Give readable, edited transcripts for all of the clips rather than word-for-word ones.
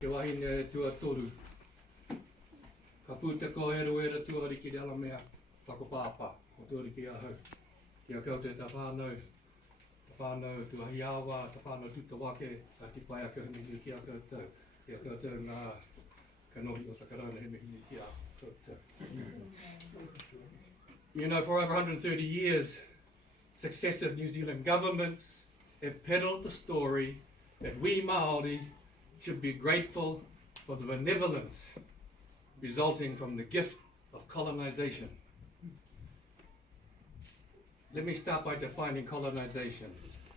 Te wahine tua toru. Ka puta korero era Tuariki Delamere, whakapapa o Tuariki ahau. Kia kau te whānau tua hiawa, te whānau tuta wake, a ti pai aka hini kia koutou. Kia koutou ngā kanohi o takarana he mihi kia koutou. You know, for over 130 years, successive New Zealand governments have peddled the story that we Māori should be grateful for the benevolence resulting from the gift of colonization. Let me start by defining colonization.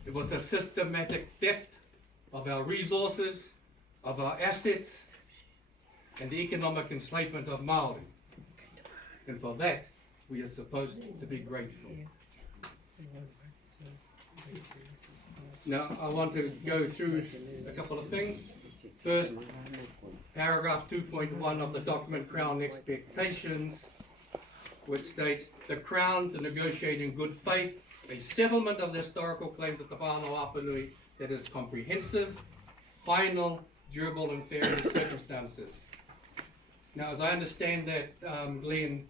It was a systematic theft of our resources, of our assets, and the economic enslavement of Māori. And for that, we are supposed to be grateful. Now, I want to go through a couple of things. First, paragraph 2.1 of the document Crown Expectations, which states, the Crown to negotiate in good faith a settlement of the historical claims of the whānau Apanui that is comprehensive, final, durable and fair in the circumstances. Now, as I understand that, Glenn,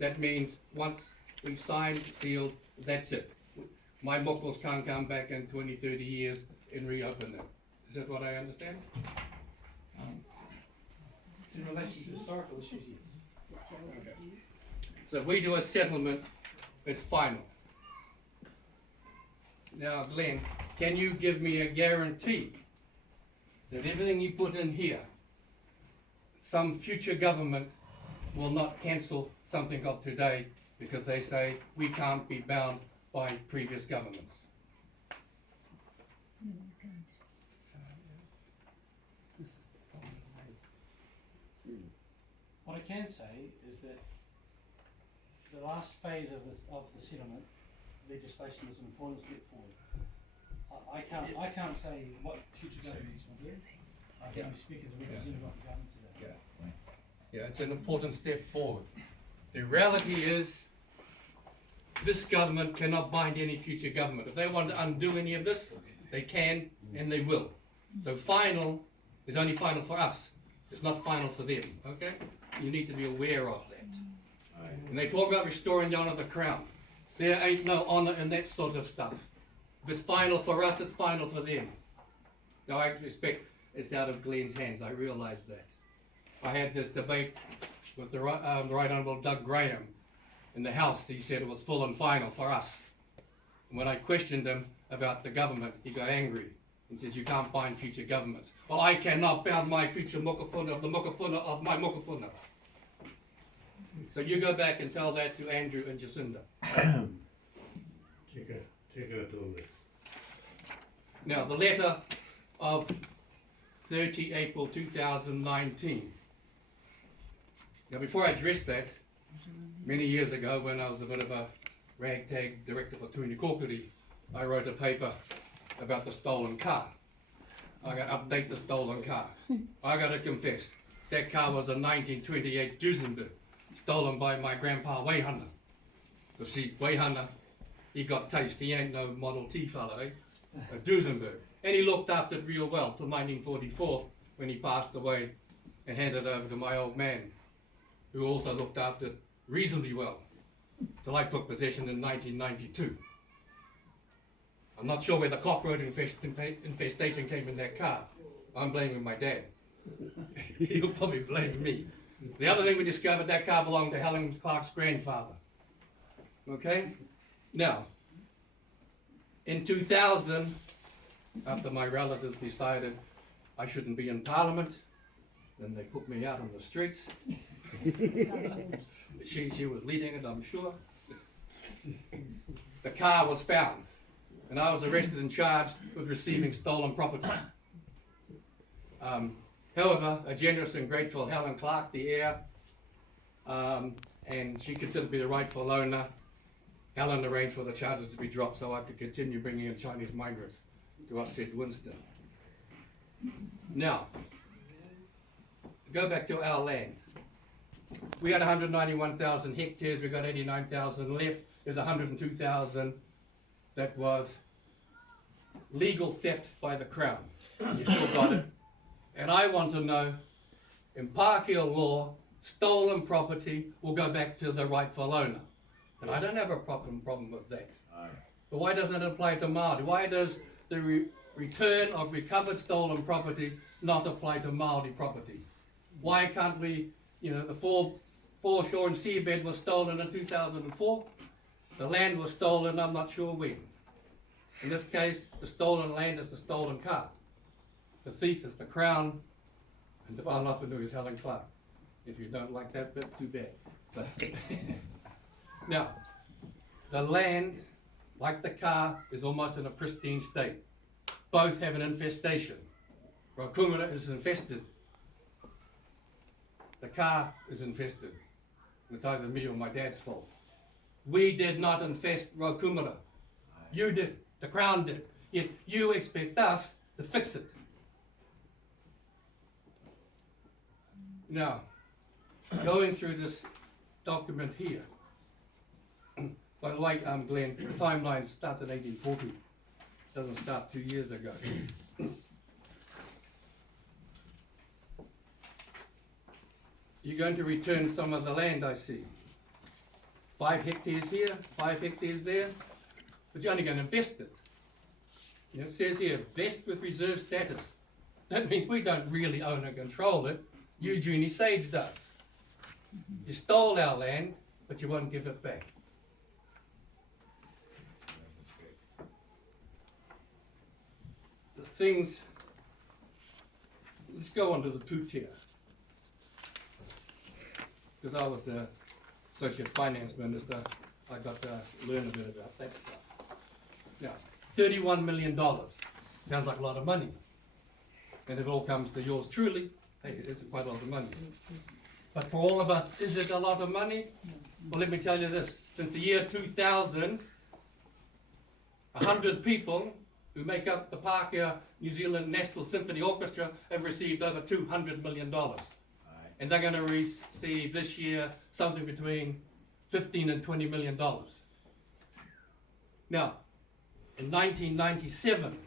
that means once we've signed, sealed, that's it. My mokos can't come back in 20, 30 years and reopen them. Is that what I understand? It's in relation to historical issues, yes. Okay. So if we do a settlement, it's final. Now, Glenn, can you give me a guarantee that everything you put in here, some future government will not cancel something of today because they say we can't be bound by previous governments? What I can say is that the last phase of the settlement legislation is an important step forward. I can't say what future governments will do. I can only speak as a representative of the government today. Yeah, it's an important step forward. The reality is, this government cannot bind any future government. If they want to undo any of this, they can and they will. So final is only final for us. It's not final for them, okay? You need to be aware of that. And they talk about restoring the honour of the Crown. There ain't no honour in that sort of stuff. If it's final for us, it's final for them. Now I respect it's out of Glenn's hands, I realise that. I had this debate with the Right Honourable Doug Graham in the House. He said it was full and final for us. And when I questioned him about the government, he got angry and says, you can't bind future governments. Well, I cannot bound my future mokopuna of the mokopuna of my mokopuna. So you go back and tell that to Andrew and Jacinda. Take it to this. Now, the letter of 30 April 2019. Now, before I address that, many years ago when I was a bit of a ragtag director for Tuariki, I wrote a paper about the stolen car. I got to update the stolen car. I got to confess, that car was a 1928 Duesenberg, stolen by my grandpa Waihana. You see, Waihana, he got taste, he ain't no Model T fella, eh? A Duesenberg. And he looked after it real well till 1944 when he passed away and handed it over to my old man, who also looked after it reasonably well till I took possession in 1992. I'm not sure where the cockroach infestation came in that car. I'm blaming my dad. He'll probably blame me. The other thing we discovered, that car belonged to Helen Clark's grandfather. Okay? Now, in 2000, after my relatives decided I shouldn't be in Parliament, then they put me out on the streets. She was leading it, I'm sure. The car was found, and I was arrested and charged with receiving stolen property. However, a generous and grateful Helen Clark, the heir, and she considered to be the rightful owner, Helen arranged for the charges to be dropped so I could continue bringing in Chinese migrants to upset Winston. Now, go back to our land. We had 191,000 hectares, we got 89,000 left. There's 102,000 that was legal theft by the Crown. You still got it. And I want to know, in Pākehā law, stolen property will go back to the rightful owner. And I don't have a problem with that. But why doesn't it apply to Māori? Why does the return of recovered stolen property not apply to Māori property? Why can't we, the foreshore and seabed was stolen in 2004. The land was stolen, I'm not sure when. In this case, the stolen land is the stolen car. The thief is the Crown, and the Whanapanu is Helen Clark. If you don't like that bit, too bad. But now, the land, like the car, is almost in a pristine state. Both have an infestation. Rokumura is infested. The car is infested. It's either me or my dad's fault. We did not infest Rokumura. You did. The Crown did. Yet you expect us to fix it. Now, going through this document here, by the way, Glenn, the timeline starts in 1840. Doesn't start 2 years ago. You're going to return some of the land, I see. 5 hectares here, 5 hectares there, but you're only going to invest it. It says here, vest with reserve status. That means we don't really own and control it. Eugenie Sage does. You stole our land, but you won't give it back. The things, let's go on to the pūtea. Because I was the Associate Finance Minister, I got to learn a bit about that stuff. Now, $31 million. Sounds like a lot of money. And if it all comes to yours truly, hey, it's quite a lot of money. But for all of us, is it a lot of money? Well, let me tell you this. Since the year 2000, 100 people who make up the Pākehā New Zealand National Symphony Orchestra have received over $200 million. And they're going to receive this year something between $15 and $20 million. Now, in 1997,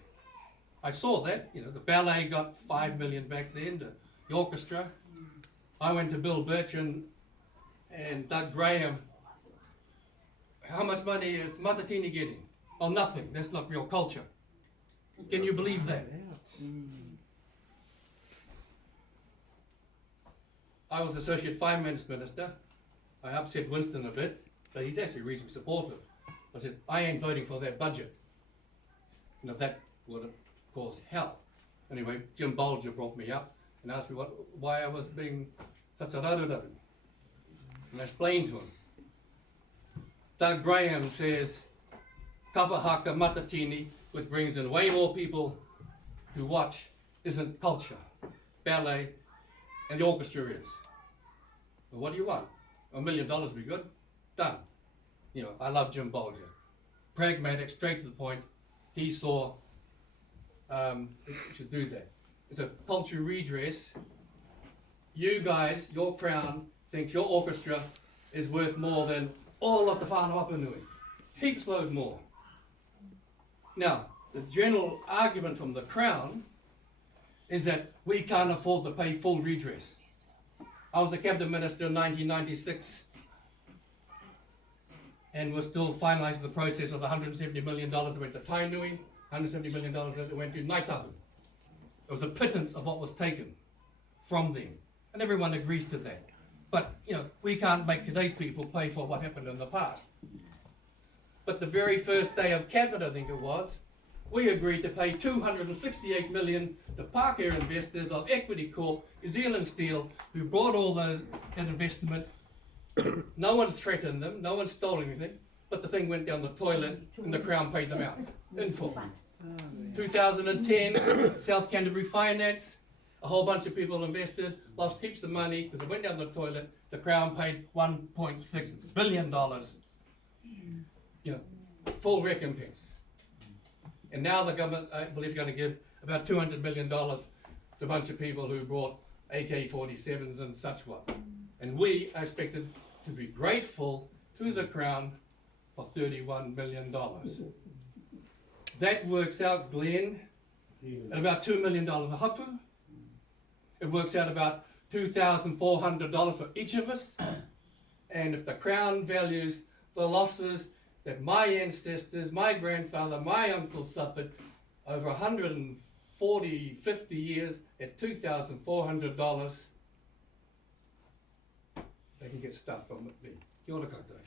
I saw that, the ballet got $5 million back then, the orchestra. I went to Bill Burchin and Doug Graham. How much money is Matatini getting? Oh, nothing. That's not real culture. Can you believe that? I was Associate Finance Minister. I upset Winston a bit, but he's actually reasonably supportive. I said, I ain't voting for that budget. That would have caused hell. Anyway, Jim Bolger brought me up and asked me why I was being such a raruraru. And I explained to him. Doug Graham says, Kapahaka Matatini, which brings in way more people to watch, isn't culture. Ballet and the orchestra is. Well, what do you want? $1 million would be good? Done. I love Jim Bolger. Pragmatic, straight to the point. He saw we should do that. It's a culture redress. You guys, your Crown, thinks your orchestra is worth more than all of the Whānau heaps load more. Now, the general argument from the Crown is that we can't afford to pay full redress. I was the Cabinet Minister in 1996 and we're still finalising the process of the $170 million that went to Tainui, $170 million that went to Naitahu. It was a pittance of what was taken from them, and everyone agrees to that. But, we can't make today's people pay for what happened in the past. But the very first day of Cabinet, I think it was, we agreed to pay $268 million to Pākehā investors of Equity Corp, New Zealand Steel, who brought all that investment. No one threatened them, no one stole anything, but the thing went down the toilet and the Crown paid them out in full. 2010, South Canterbury Finance, a whole bunch of people invested, lost heaps of money because it went down the toilet. The Crown paid $1.6 billion, full recompense. And now the government, I believe, is going to give about $200 million to a bunch of people who brought AK-47s and such what. And we are expected to be grateful to the Crown for $31 million. That works out, Glenn, at about $2 million a hapu. it works out about $2,400 for each of us. And if the Crown values the losses that my ancestors, my grandfather, my uncle suffered over 140, 50 years at $2,400, they can get stuff from it then. Kia ora koutou.